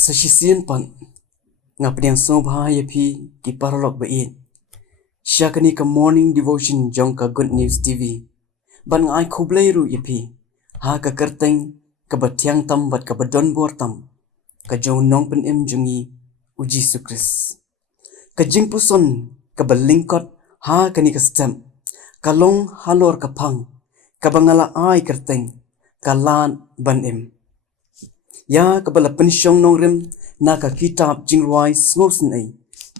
Sesisian pan ngapdiang sngewbha yapi ki paralog bain. Syakani ka morning devotion jong ka good news TV. Ban ngai U Blei ru yapi. Ha ka kyrteng ka batiang tam bat ka badon bor tam. Ka jong nong pen jingi U Jisu Khrist. Ka jingpuson ka lyngkot ha kani ka stem. Ka long halor ka pang. Ka bangala ai kyrteng ka lan ban Ya kabala pensyong nong rim na ka kitab Jingrwai Sngewsynei.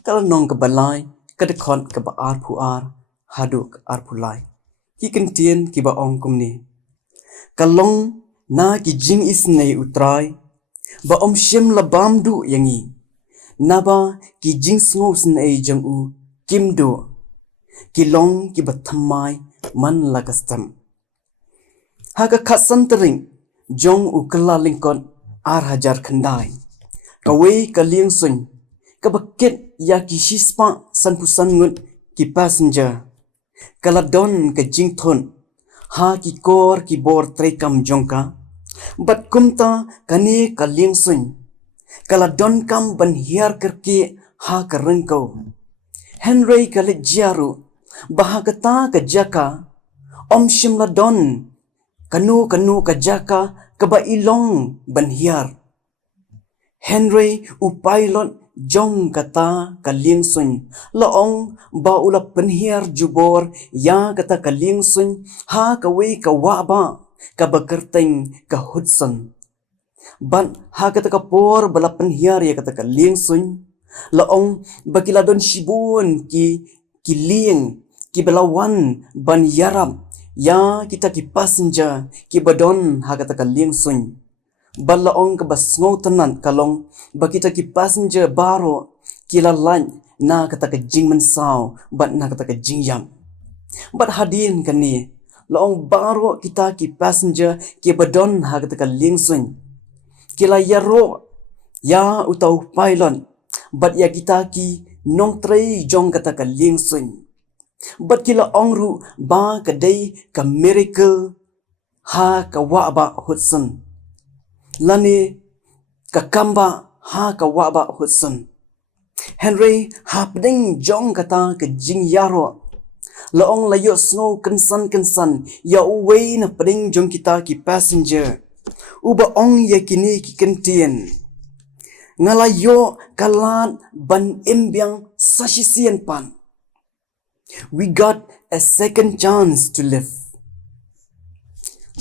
Kala nong ka balai ka dekot ka ba ar haduk ar pulai. Ki Ktien ki ba ong kumni. Kalong na ki Jingiaseng utrai ba mynsiem labam du yangi. Naba ki Sngewsynei jong u kimdo. Kilong ki ba thamai manla kastam. Haka khasan tering jong u kala lyngkot ar hajar khandai. Kawei ka liangsun ka bakit ya ki shispa san pusan ngut ki passenger. Kala don ka jingthun ha ki kor ki bor trekam jongka. Bat kumta kani ka liangsun. Kala don kam ban hiar kerke ha ka rengkau. Henry ka lejaru bahagata ka jaka. Mynsiem la don kanu ka jaka kaba ilong ban hiar. Henry u pilot jong kata ka liangsun laong ba ula penhiar jubor ya kata ka liangsun ha kawei ka waba ka bakyrteng ka hudson. Ban ha kata ka por bala penhiar ya kata ka liangsun laong bakila don shibun ki liang ki balawan ban iarap ya kita ki passenger ki badon ha kata ka liangsun. Balaong ka basngaw tanan kalong bakita ki passenger baro kila lan na kata ka jingmansaw bat na kata ka jingyam. Bat hadin kani laong baro kita ki passenger ki badon ha kata ka liangsun. Kila yaro ya utau pilot bat ya kita ki nong trei jong kata ka liangsun. Bat kila ongru ba kadai ka miracle ha ka waba hudson. Lani ka kamba ha ka waba hudson. Henry ha peding jong kata ka jingyaro. Laong layo snow kensan ya iwei na peding jong kita ki passenger. Uba ong ya kini ki Ktien. Ngalayo kalan ban imbyang sasisian pan. We got a second chance to live.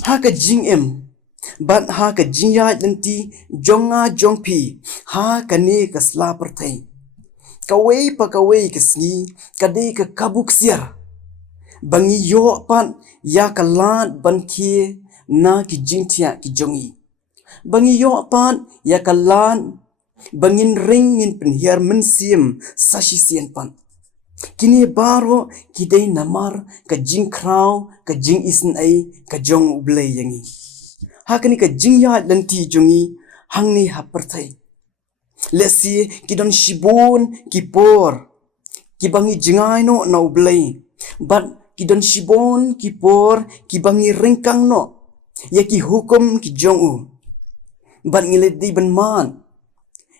Ha ka jingim, bat ha ka jingyai lenti jonga jongpi, ha ka ne ka slapertai. Kawei pa kawei ka sngi, kadai ka kabuk siar. Bangi yo pan ya ka lat ban kie na ki jingtia ki jongi. Bangi yo pan ya ka lan bangin ringin penhiar mynsiem sasisian pan. Kini baro kidai namar ka jingkraw ka Jingiaseng ka jong U Blei yangi. Hakani ka jingya lenti jongi hangni hapertai. Lesi kidon shibun ki por ki bangi jingai no na U Blei. Bat kidon shibun ki por ki bangi ringkang no ya ki hukum ki jong u. Bat ngilet di ban man.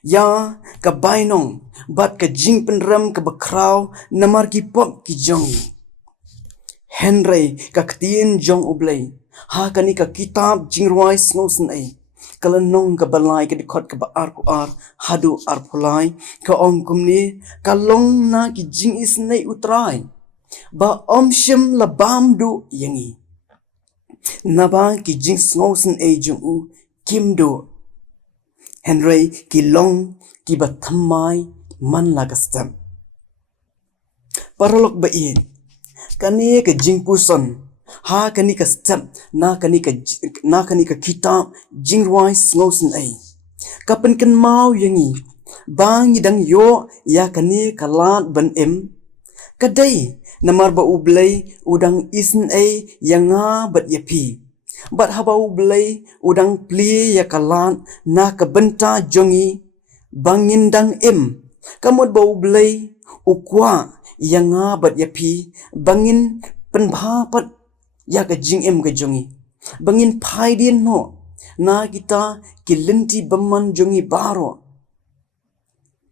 Ya ka bainong bat ka jing penram ka bakraw namar ki pop ki jong. Henry Ka Ktien jong U Blei. Ha kani ka kitab Jingrwai Sngewsynei. Kala nong ka balai ka dekot ka ba ar hadu ar pulai ka ong kumni ka long na ki Jingiaseng utrai. Ba mynsiem labam du yangi. Naba ki Sngewsynei jong u kimdo. Henry ki long ki ba thamai manla kastam. Paralog bain. Kani ka jingpuson ha kani ka step na kani ka kitab Jingrwai Sngewsynei. Kapan kan mau yangi bang idang yo ya kani ka lat ban kadai namar ba U Blei udang Isnei yanga bat yapi. Bat haba U Blei udang pli ya kalan na kabenta jongi bangindang kamod ba U Blei ukwa yanga bat yapi bangin penbhapat ya ka jingim ka jongi. Bangin paidin no na kita kilenti baman jongi baro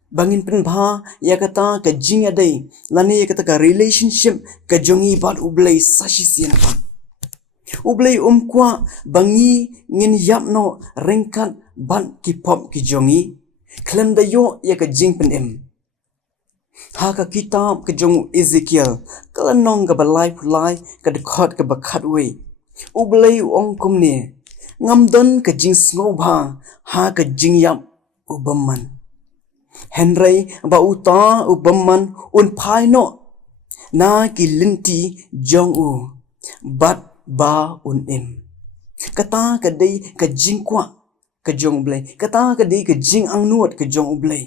Bangin penbha ya kata ka jing adai lani ya kata ka relationship ka jongi bat U Blei sashi sian pan. U Blei kwa bangi ngin yap no ringkat ban ki pop ki jongi klem da yo ya ka jing pen em. Ha ka kitab ka jong Ezekiel kala nong ka balai pulai ka dekot ka bakat we. U Blei kum ne ngam don ka jing sngewbha ha ka jing yap u man. Henry ba uta u man un pai no na ki linti jong u bat ba un em. Kata ka dei ka jing kwa ka jong Blei. Kata ka dei ka jing ang nuot ka jong U Blei.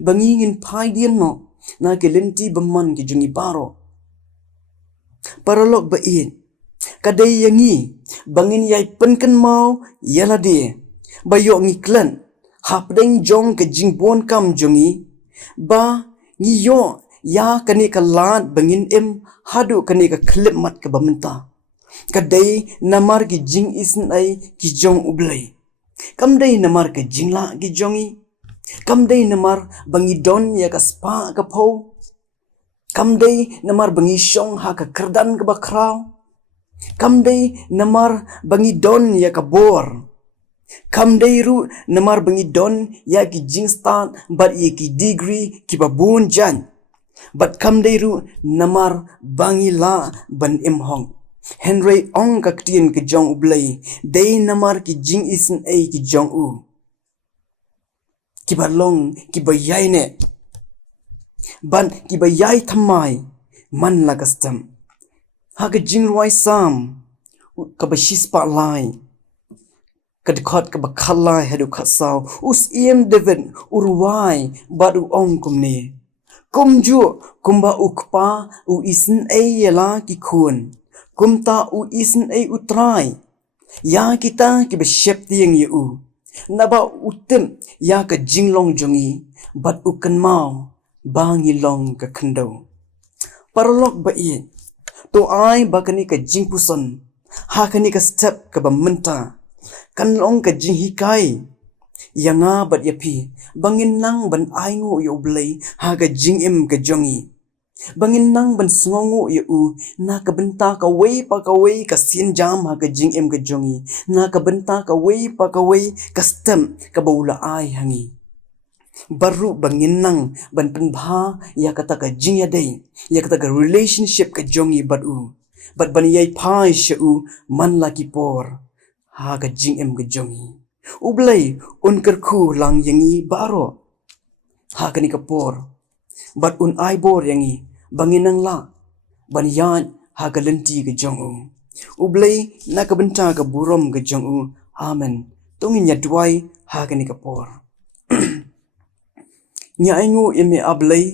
Bangingin pai dien no na ki linti man ki jongi baro. Paralog ba in. Kadai yangi bangin yai penken mau yala de. Bayo ngi klan. Hapdeng jong ke jingbon kam jongi ba ngiyo ya kani ka lad bangin em hadu kani ka klip mat ka bamenta kadai namar ki jing isnai ki jong U Blei kamdai namar ka jingla ki jongi kamdai namar bangi don ya ka spa ka po kamdai namar bangi shong ha ka kerdan ka bakraw kamdai namar bangi don ya ka bor kamdai ru namar bangi don ya ki jingstar bat ye ki degree ki babun jan bat kamdai ru namar bangi la ban imhong Henry ong Ka Ktien ke jong U Blei dei namar ki jing isnei ki jong u ki balong ki bayai ne ban ki bayai thamai manla kastam ha ka Jingrwai sam ka bashis pa lai kadkot ka bakhala hedu khasaw us David urwai badu ong kumne kumju kumba ukpa u isn yela ki kun kumta u isn utrai ya kita ki beshep tiang u naba utem ya ka jinglong jongi bat ukan mau bangi long ka khando parlok ba to ai bakani ka jingpuson ha kani ka step ka bamenta kan long ka jinghikai yanga bat yapi bangin nang ban aingo U Blei ha ka jingim ka jongi bangin nang ban sngongo u na ka benta ka wei pa ka wei ka sin jam ha ka jingim ka jongi na ka benta ka wei pa ka wei ka stem ka baula ai hangi baru bangin nang ban penbha ya kata ka jing ya dei ya kata ka relationship ka jongi bat ban yai pai shu manla ki por ha ka jingim ka jongi U Blei kerku lang yangi baro ha kani ka por bat ai bor yangi banginang la ban yan ha ka lenti ka jong U Blei na ka benta ka burom ka jong amen tongin ya duai ha kani ka por nya aingu ime ablei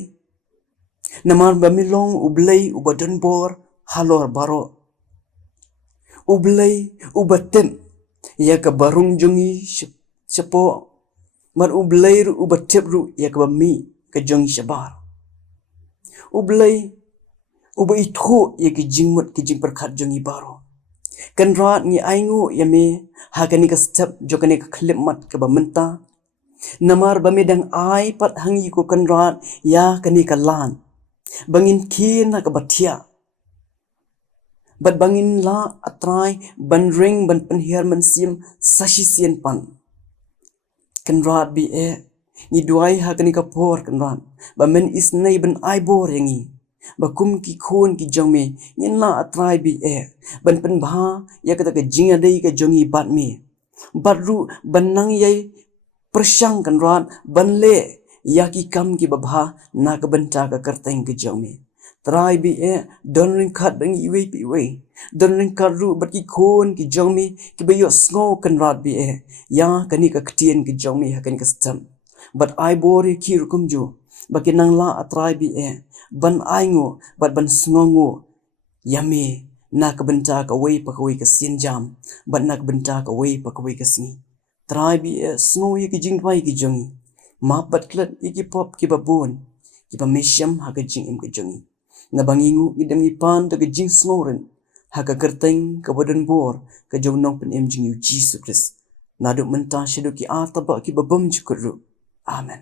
namar bamilong U Blei ubadon bor halor baro U Blei ubatem ya ka barung jongi chapo mar U Blei ru ubatep ru ya ka bami ka jongi shabar U Blei uba ithu ya ki jingmut ki jingperkhat jongi baro kan rat ni aingu yame ha kani ka step jokani ka klip mat ka bamenta namar bamedang ai pat hangi ko kan rat ya kani ka lan bangin kin na ka batia bat bangin la atrai ban ring ban penhiar mynsiem sashi sien pan kan rat bi ni duai ha kani ka por kan rat ba men isnei ban ai bor yangi ba kum ki khon ki jongme yin la atrai bi ban pen bha ya ka ka jinga dei ka jongi bat me bat ru ban nang yai persang kan rat ban le ya ki kam ki babha na ka banta ka kyrteng ki jongme trai bi don ring khat bang iwei pi wei don ring khat ru bat ki khon ki jongme ki be yo sngo kan rat bi ya kani ka ktien ki jongme ha kani ka stam but I bore ki rukum jo bakinang la atrai bi ban aingo bat ban sngongo yame na ka benta ka wei pa ka wei ka sin jam bat na ka benta ka wei pa ka wei ka sni trai bi sngo ye ki jingpai ki jongi ma bat klat ki pop ki babon ki ba mynsiem ha ka jingim ka jongi na bangingu idam ni pan to ka jing snoren ha ka kyrteng ka bodon bor ka jongnong pen em jing U Jisu Khrist na do menta shedo ki ataba ki babam chukru amen